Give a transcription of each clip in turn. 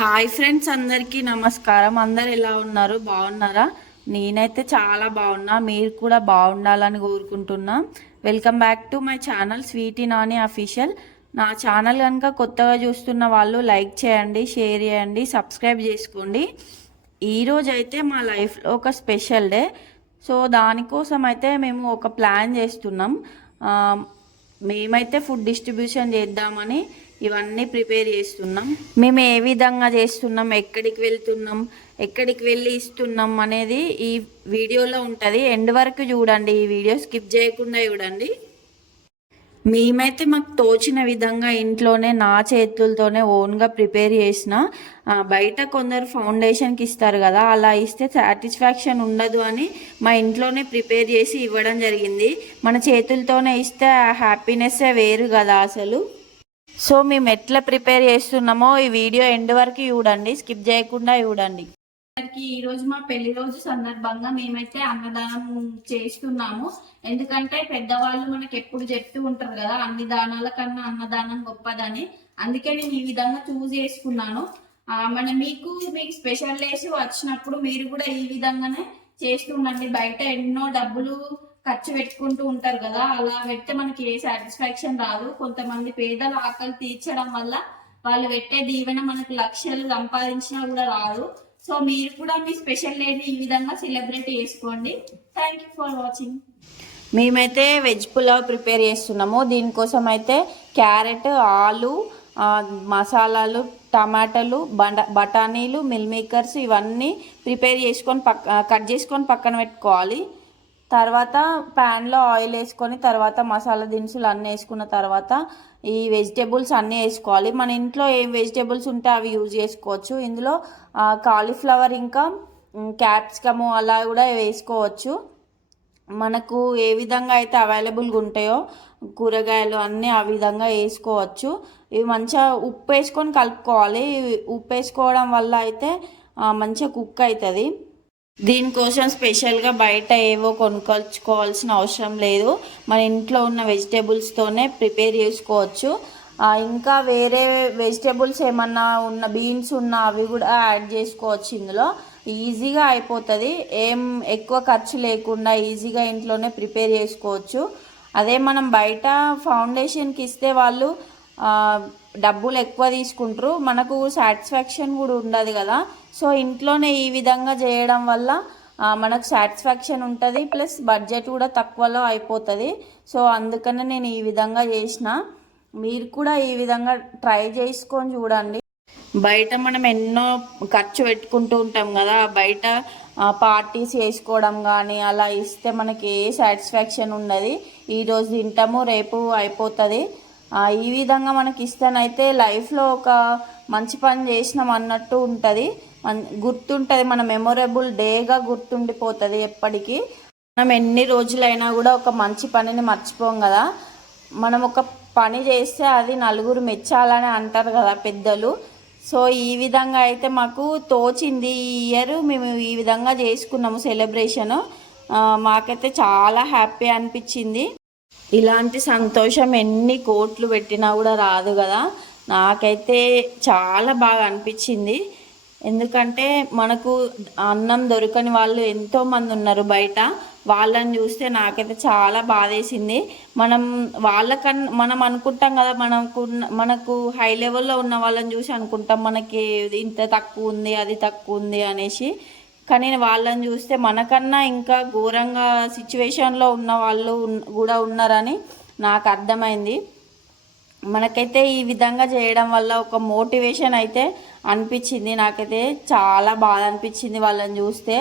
Hi friends అందరికీ నమస్కారం. అందరు ఎలా ఉన్నారు? బాగున్నారా? నేనైతే చాలా బాగున్నా. మీరు కూడా బాగుండాలని కోరుకుంటున్నా. Welcome back to my channel sweety Nani official నా ఛానల్ కనుక కొత్తగా చూస్తున్న వాళ్ళు లైక్ చేయండి షేర్ చేయండి సబ్స్క్రైబ్ చేసుకోండి. ఈరోజు అయితే మా లైఫ్లో ఒక స్పెషల్ డే సో దానికోసం అయితే మేము ఒక ప్లాన్ చేస్తున్నాం. మేమైతే ఫుడ్ డిస్ట్రిబ్యూషన్ చేద్దామని ఇవన్నీ ప్రిపేర్ చేస్తున్నాం. మేము ఏ విధంగా చేస్తున్నాం ఎక్కడికి వెళ్తున్నాం ఎక్కడికి వెళ్ళి ఇస్తున్నాం అనేది ఈ వీడియోలో ఉంటుంది. ఎండ్ వరకు చూడండి ఈ వీడియో స్కిప్ చేయకుండా చూడండి. మేమైతే మాకు తోచిన విధంగా ఇంట్లోనే నా చేతులతోనే ఓన్గా ప్రిపేర్ చేసిన. బయట కొందరు ఫౌండేషన్కి ఇస్తారు కదా అలా ఇస్తే సాటిస్ఫాక్షన్ ఉండదు అని మా ఇంట్లోనే ప్రిపేర్ చేసి ఇవ్వడం జరిగింది. మన చేతులతోనే ఇస్తే హ్యాపీనెస్సే వేరు కదా అసలు. సో మేము ఎట్లా ప్రిపేర్ చేస్తున్నామో ఈ వీడియో ఎండ్ వరకు చూడండి స్కిప్ చేయకుండా చూడండి. అందరికి ఈ రోజు మా పెళ్ళి రోజు సందర్భంగా మేమైతే అన్నదానం చేస్తున్నాము. ఎందుకంటే పెద్దవాళ్ళు మనకి ఎప్పుడు చెప్తూ ఉంటారు కదా అన్ని దానాల కన్నా అన్నదానం గొప్పదని. అందుకే నేను ఈ విధంగా చూస్ చేసుకున్నాను. మన మీకు మీకు స్పెషల్ డేస్ వచ్చినప్పుడు మీరు కూడా ఈ విధంగానే చేస్తుండండి బయట ఎన్నో డబ్బులు ఖర్చు పెట్టుకుంటూ ఉంటారు కదా అలా పెడితే మనకి ఏ సాటిస్ఫాక్షన్ రాదు. కొంతమంది పేదల ఆకలి తీర్చడం వల్ల వాళ్ళు పెట్టే దీవెన మనకు లక్షలు సంపాదించినా కూడా రాదు. సో మీరు కూడా మీ స్పెషల్ డేని ఈ విధంగా సెలబ్రేట్ చేసుకోండి. థ్యాంక్ యూ ఫర్ వాచింగ్ మేమైతే వెజ్ పులావ్ ప్రిపేర్ చేస్తున్నాము. దీనికోసం అయితే క్యారెట్ ఆలు మసాలాలు టమాటాలు బండ బఠానీలు మిల్ మేకర్స్ ఇవన్నీ ప్రిపేర్ చేసుకొని పక్క కట్ చేసుకొని పక్కన పెట్టుకోవాలి. తర్వాత ప్యాన్లో ఆయిల్ వేసుకొని తర్వాత మసాలా దినుసులు అన్నీ వేసుకున్న తర్వాత ఈ వెజిటేబుల్స్ అన్నీ వేసుకోవాలి. మన ఇంట్లో ఏం వెజిటేబుల్స్ ఉంటే అవి యూజ్ చేసుకోవచ్చు. ఇందులో కాలీఫ్లవర్ ఇంకా క్యాప్సికము అలా కూడా వేసుకోవచ్చు. మనకు ఏ విధంగా అయితే అవైలబుల్గా ఉంటాయో కూరగాయలు అన్నీ ఆ విధంగా వేసుకోవచ్చు. ఇవి మంచిగా ఉప్పు వేసుకొని కలుపుకోవాలి. ఉప్పు వేసుకోవడం వల్ల అయితే మంచిగా కుక్ అవుతుంది. దీనికోసం స్పెషల్గా బయట ఏవో కొనుక్కొచ్చుకోవాల్సిన అవసరం లేదు. మన ఇంట్లో ఉన్న వెజిటేబుల్స్తోనే ప్రిపేర్ చేసుకోవచ్చు. ఇంకా వేరే వెజిటేబుల్స్ ఏమన్నా ఉన్న బీన్స్ ఉన్న అవి కూడా యాడ్ చేసుకోవచ్చు ఇందులో. ఈజీగా అయిపోతుంది. ఏం ఎక్కువ ఖర్చు లేకుండా ఈజీగా ఇంట్లోనే ప్రిపేర్ చేసుకోవచ్చు. అదే మనం బయట ఫౌండేషన్కి ఇస్తే వాళ్ళు డబ్బులు ఎక్కువ తీసుకుంటారు. మనకు సాటిస్ఫాక్షన్ కూడా ఉండదు కదా. సో ఇంట్లోనే ఈ విధంగా చేయడం వల్ల మనకు సాటిస్ఫాక్షన్ ఉంటుంది ప్లస్ బడ్జెట్ కూడా తక్కువలో అయిపోతుంది. సో అందుకనే నేను ఈ విధంగా చేసిన. మీరు కూడా ఈ విధంగా ట్రై చేసుకొని చూడండి. బయట మనం ఎన్నో ఖర్చు పెట్టుకుంటూ ఉంటాం కదా బయట పార్టీస్ చేసుకోవడం కానీ అలా ఇస్తే మనకి ఏ సాటిస్ఫాక్షన్ ఉండదు. ఈరోజు తింటాము రేపు అయిపోతుంది. ఈ విధంగా మనకి ఇస్తేనైతే లైఫ్లో ఒక మంచి పని చేసినాం అన్నట్టు ఉంటుంది. గుర్తుంటుంది మన మెమొరబుల్ డేగా గుర్తుండిపోతుంది ఎప్పటికీ. మనం ఎన్ని రోజులైనా కూడా ఒక మంచి పనిని మర్చిపోం కదా. మనం ఒక పని చేస్తే అది నలుగురు మెచ్చాలని అంటారు కదా పెద్దలు. సో ఈ విధంగా అయితే మాకు తోచింది ఈ ఇయర్. మేము ఈ విధంగా చేసుకున్నాము సెలబ్రేషన్. మాకైతే చాలా హ్యాపీ అనిపించింది. ఇలాంటి సంతోషం ఎన్ని కోట్లు పెట్టినా కూడా రాదు కదా. నాకైతే చాలా బాగా అనిపించింది. ఎందుకంటే మనకు అన్నం దొరకని వాళ్ళు ఎంతో మంది ఉన్నారు బయట. వాళ్ళని చూస్తే నాకైతే చాలా బాధేసింది. మనం వాళ్ళకన్నా మనం అనుకుంటాం కదా మనకు మనకు హై లెవెల్లో ఉన్న వాళ్ళని చూసి అనుకుంటాం మనకి ఇంత తక్కువ ఉంది అది తక్కువ ఉంది అనేసి. కానీ వాళ్ళని చూస్తే మనకన్నా ఇంకా ఘోరంగా సిచ్యువేషన్లో ఉన్న వాళ్ళు కూడా ఉన్నారని నాకు అర్థమైంది. మనకైతే ఈ విధంగా చేయడం వల్ల ఒక మోటివేషన్ అయితే అనిపించింది. నాకైతే చాలా బాధ అనిపించింది వాళ్ళని చూస్తే.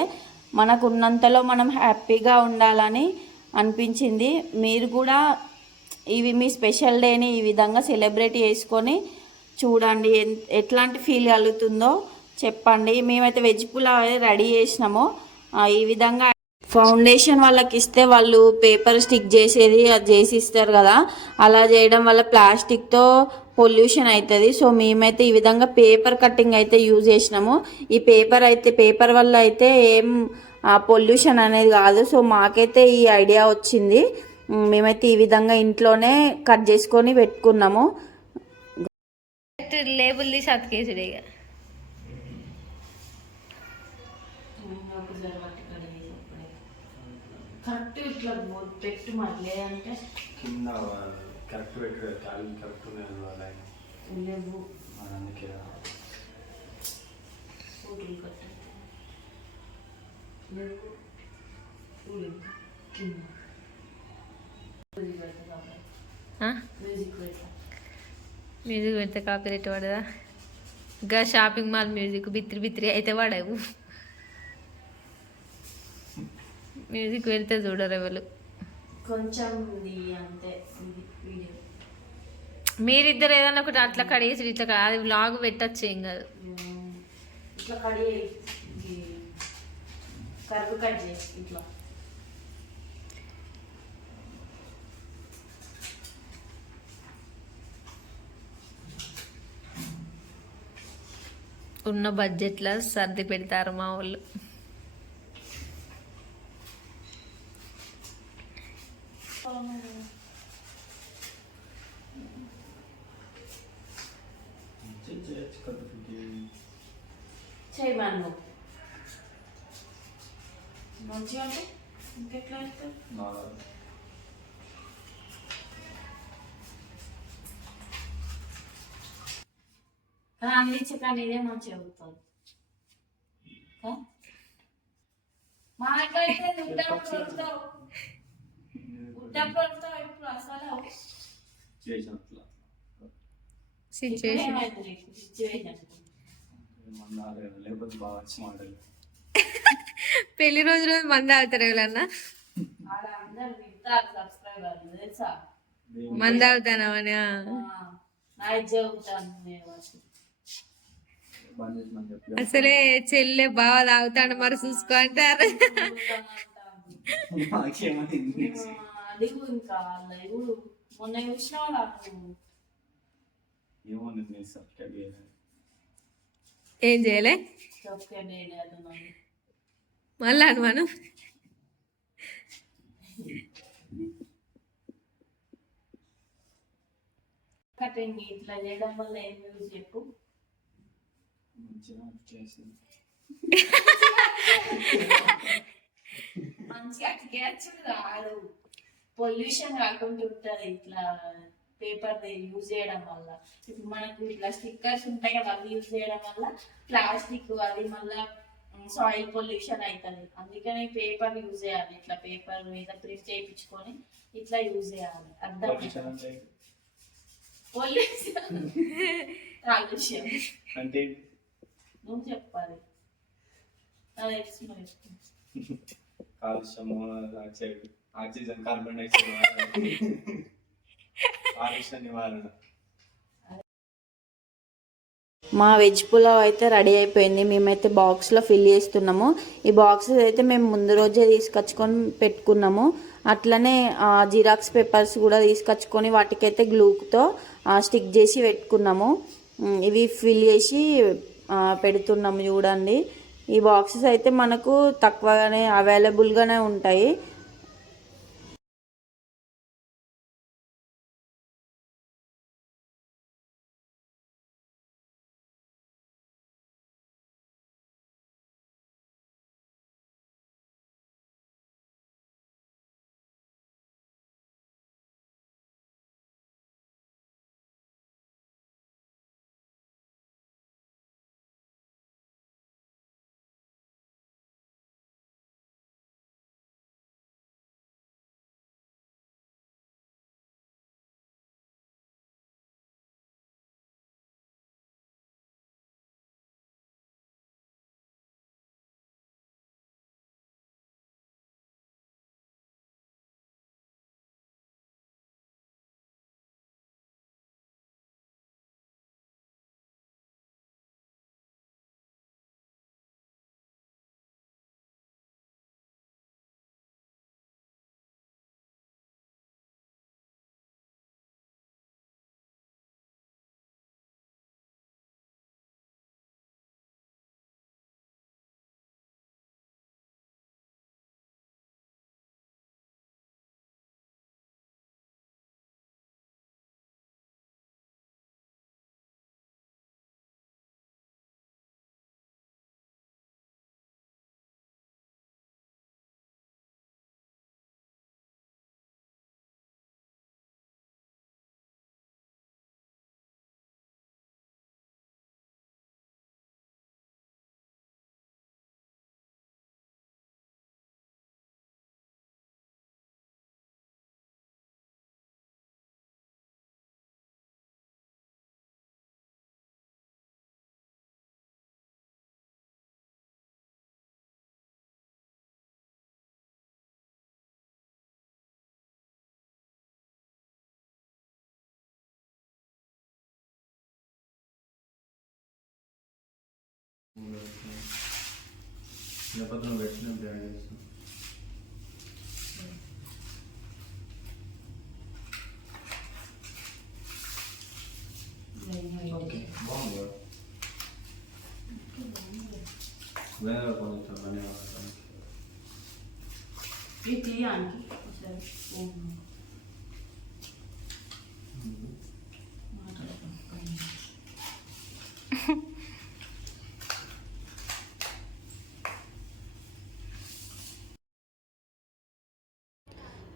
మనకు ఉన్నంతలో మనం హ్యాపీగా ఉండాలని అనిపించింది. మీరు కూడా ఇవి మీ స్పెషల్ డేని ఈ విధంగా సెలబ్రేట్ చేసుకొని చూడండి. ఎట్లాంటి ఫీల్ కలుగుతుందో చెప్పండి. మేమైతే వెజ్ పులావ్ అయితే రెడీ చేసినాము. ఈ విధంగా ఫౌండేషన్ వాళ్ళకి ఇస్తే వాళ్ళు పేపర్ స్టిక్ చేసేది అది చేసి ఇస్తారు కదా. అలా చేయడం వల్ల ప్లాస్టిక్తో పొల్యూషన్ అవుతుంది సో మేమైతే ఈ విధంగా పేపర్ కట్టింగ్ అయితే యూజ్ చేసినాము. ఈ పేపర్ అయితే పేపర్ వల్ల అయితే ఏం పొల్యూషన్ అనేది కాదు. సో మాకైతే ఈ ఐడియా వచ్చింది. మేమైతే ఈ విధంగా ఇంట్లోనే కట్ చేసుకొని పెట్టుకున్నాము. లేబుల్ తీసి అతికేసుడు కరెక్ట్ ఇట్లా పెట్టు మళ్ళీ అంటే కింద కరెక్ట్ పెట్టు కరెక్ట్ లేవు అందుకే ఊరులు కట్టు లేవు ఊరు కింద. మ్యూజిక్ పెడతా కాపీరైట్ పడదా ఇంకా షాపింగ్ మాల్ మ్యూజిక్ బిత్రి బిత్రి అయితే పడవు మ్యూజిక్ పెడితే చూడరు ఎవరు. కొంచెం అంతే మీరిద్దరు ఏదైనా ఒకటి అట్లా కడిగేసి ఇట్లా అది వ్లాగ్ పెట్టచ్చు ఏం కాదు. ఉమ్, ఇట్లా కడిగే ఇది కరువు కట్ చేసి ఇట్లా. ఉన్న బడ్జెట్లో సర్ది పెడతారు మా వాళ్ళు. చేయొచ్చు కదా ఫిఫ్టీ చేయమను నువ్వు మంచిగా అంటే ఇంకెట్లా వేస్తావు నాలుగు అందించే కానీ ఇదే మంచిగా అవుతుంది మాకైతే ఉట్టప్పుడు వస్తావు ఉట్టప్పుడు వస్తావు ఇప్పుడు అసలు చేసినట్లా సిచ్యువేషన్ ఏమైంది నీకు సిచ్యువేషన్ ఏమన్నా లేకపోతే బాగా స్మార్ట్ పెళ్ళి రోజు రోజు మంది అవుతారు ఎవరన్నా మంది నేను అసలు. చెల్లె బాగా తాగుతాడు మరి చూసుకో అంటారు. మొన్న నాకు ఏమో నేను సబ్స్క్రైబ్ చేయలేదు ఏం చేయలే? చెప్తే లేదు మళ్ళా అనుమానం కటింగ్ ఇట్లా చేయడం వల్ల ఏం యూజ్ చెప్పు. మంచిగా చేసింది మంచిగా అతికేయచ్చు పొల్యూషన్ కాకుండా ఉంటుంది ఇట్లా. పేపర్ యూజ్ చేయడం వల్ల. ఇప్పుడు మనకు ఇట్లా స్టిక్కర్స్ ఉంటాయి కదా అవి యూజ్ చేయడం వల్ల ప్లాస్టిక్ అది మళ్ళా సాయిల్ పొల్యూషన్ అవుతుంది అందుకని పేపర్ యూజ్ చేయాలి. ఇట్లా పేపర్ మీద ప్రింట్ చేయించుకొని ఇట్లా యూజ్ చేయాలి. అర్థం కాలుష్యం అంటే? నువ్వు చెప్పాలి. కాలుష్యము ఆక్సైడ్ ఆక్సిజన్ కార్బన్ డైఆక్సైడ్ నివారణ మా వెజ్ పులావ్ అయితే రెడీ అయిపోయింది. మేమైతే బాక్స్లో ఫిల్ చేస్తున్నాము. ఈ బాక్సెస్ అయితే మేము ముందు రోజే తీసుకొచ్చుకొని పెట్టుకున్నాము. అట్లనే జిరాక్స్ పేపర్స్ కూడా తీసుకొచ్చుకొని వాటికైతే గ్లూతో స్టిక్ చేసి పెట్టుకున్నాము. ఇవి ఫిల్ చేసి పెడుతున్నాము చూడండి. ఈ బాక్సెస్ అయితే మనకు తక్కువగానే అవైలబుల్గానే ఉంటాయి. లేకపోతే నువ్వు పెట్టిన బ్రాండ్ చేస్తాను ఓకే బాగుంది వేరే కొంచెం ధన్యవాదాలు ఇది తీయానికి ఒకసారి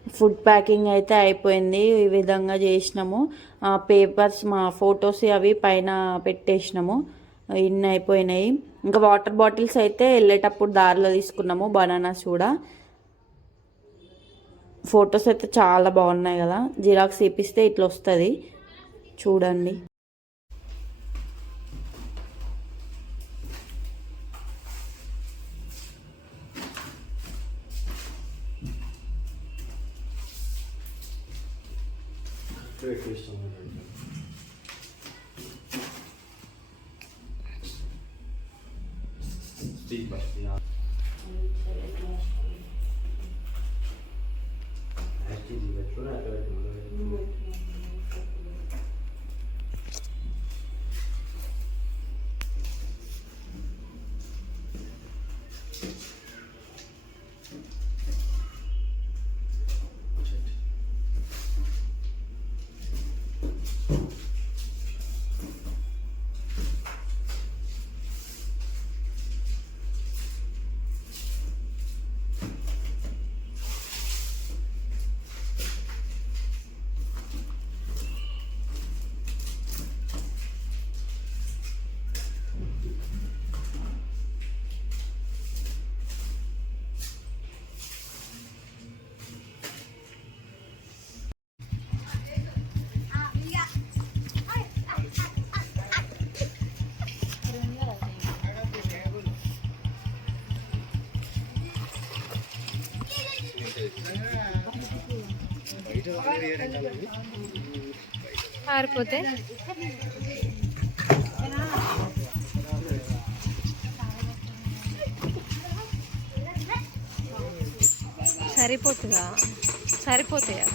ఫుడ్ ప్యాకింగ్ అయితే అయిపోయింది. ఈ విధంగా చేసినాము. ఆ పేపర్స్ మా ఫొటోస్ అవి పైన పెట్టేసినాము. ఇన్ని అయిపోయినాయి. ఇంకా వాటర్ బాటిల్స్ అయితే వెళ్ళేటప్పుడు దారిలో తీసుకున్నాము. బనానాస్ కూడా. ఫొటోస్ అయితే చాలా బాగున్నాయి కదా. జిరాక్స్ తీపిస్తే ఇట్లా వస్తుంది. చూడండి. Direkt 5. ఆరిపోతే సరిపోతుందా? సరిపోతాయా?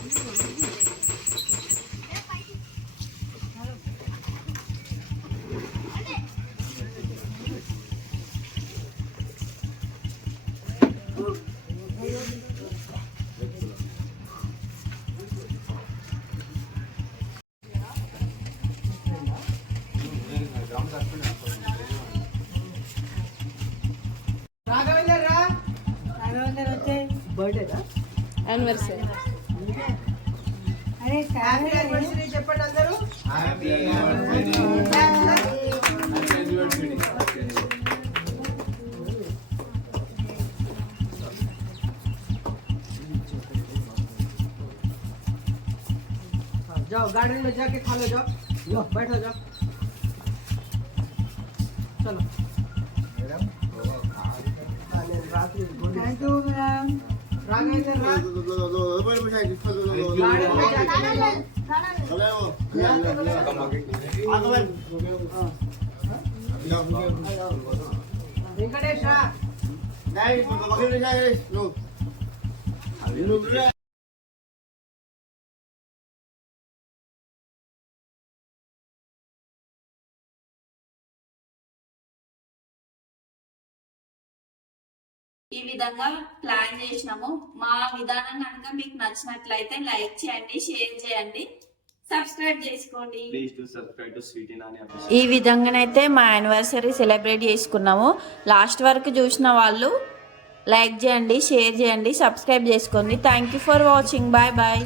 యానివర్సరీ చెప్పండి అందరూ जाओ गार्डन में जाके खा लो जाओ लो बैठो जाओ চলো వెంకటేశ్వర ఈ విధంగా ప్లాన్ చేసినాము. మా విధానం కనుక మీకు నచ్చినట్లయితే లైక్ చేయండి షేర్ చేయండి. సబ్స్క్రైబ్ చేసుకోండి. Please to subscribe to sweety Nani ఈ విధంగానైతే మా యానివర్సరీ సెలబ్రేట్ చేసుకున్నాము. లాస్ట్ వరకు చూసిన వాళ్ళు లైక్ చేయండి షేర్ చేయండి సబ్స్క్రైబ్ చేసుకోండి. Thank you for watching bye bye